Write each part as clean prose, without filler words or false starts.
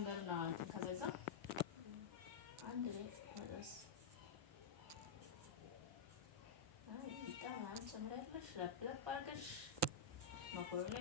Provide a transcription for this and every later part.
መንገዱን ከበዛ አንድ ላይ መድረስ ይጣማን ጨምራለሽ ለፍለፍ አድርገሽ መኮረኒ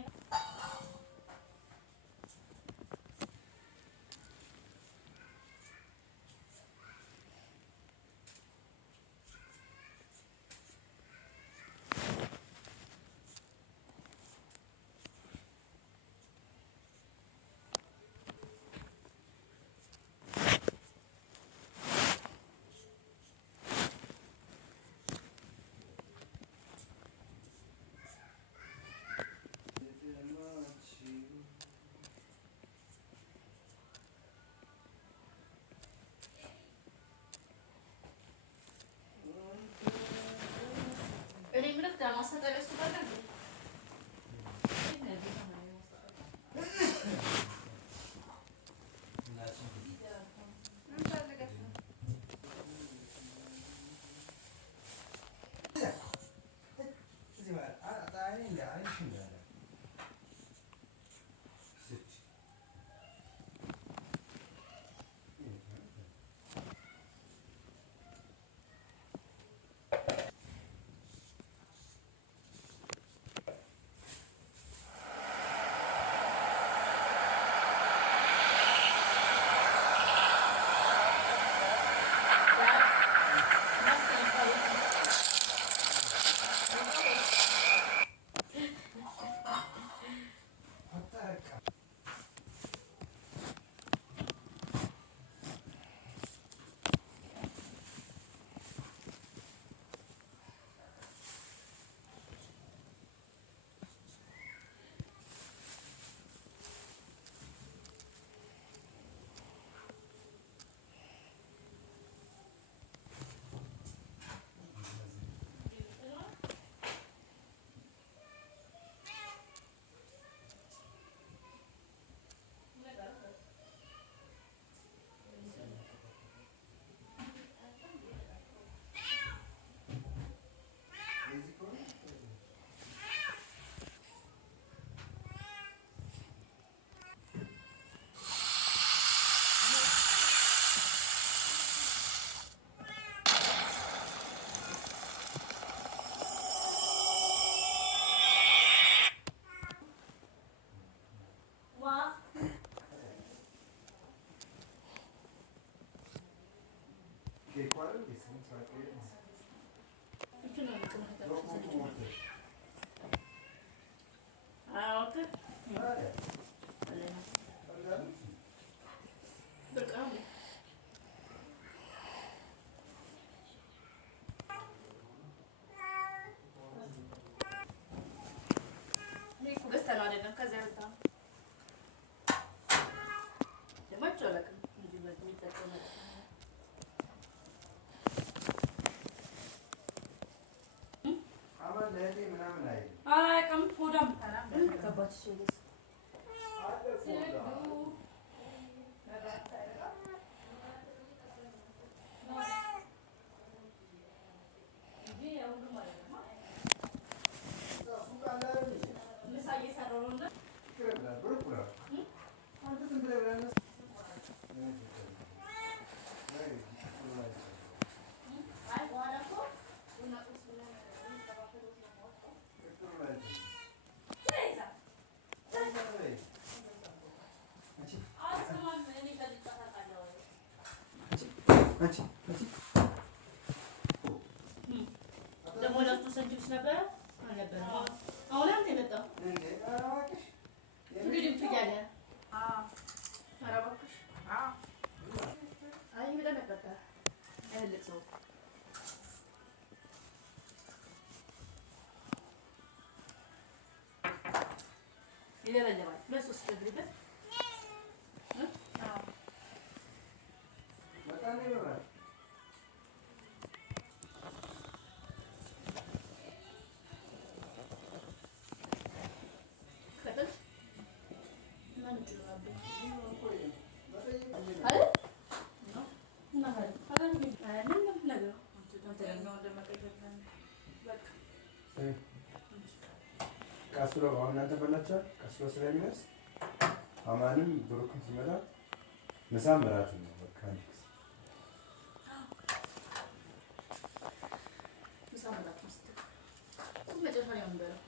Masa tayo sa balag. ቀስሎ አሁን እናንተ በላችኋል። ቀስሎ ስለሚደርስ አማንም ብሩክም ሲመጣ ምሳም እራትም ነው በቃ ምሳም እራትም ስትል መጨረሻ ላይ የምንበላው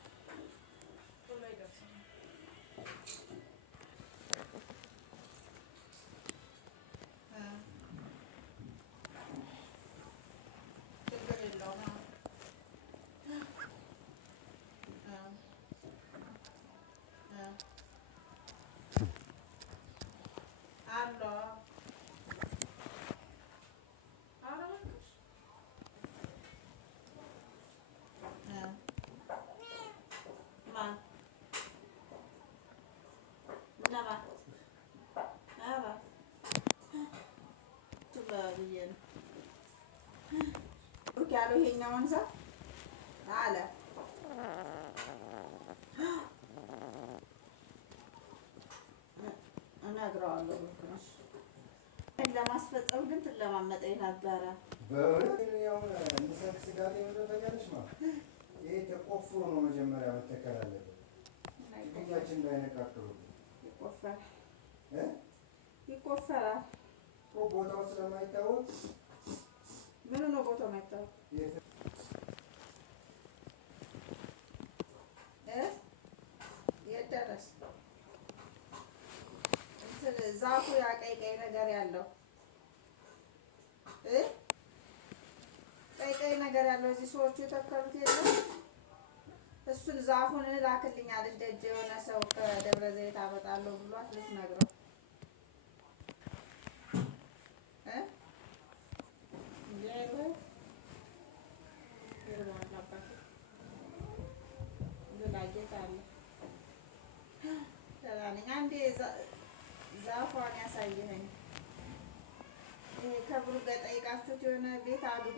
ያለው ይሄኛውን ሰው አለ እነግረዋለሁ። ብቻ ለማስፈጸም ግን ትለማመጠኝ ነበረ። በእውነት ያው እንሰክ ስጋት የምንለው ተጋለሽ ማለት ይሄ ተቆፍሮ ነው መጀመሪያ መተከል አለበት። ችግኛችን እንዳይነቃቅሉ ይቆፈራል። ቦታው ስለማይታወቅ ምን ነው ቦታው የማይታወቅ የደረስ እንትን ዛፉ ያ ቀይ ቀይ ነገር ያለው ቀይ ቀይ ነገር ያለው እዚህ ሰዎቹ የተከሉት የለም። እሱን ዛፉን ላክልኛለች ደጅ የሆነ ሰው ከደብረ ዘይት አመጣለሁ ብሏት ልትነግረው አንዴ ዛፏን ያሳየኸኝ ከብሩ ጋር ጠይቃችሁት የሆነ ቤት አድጎ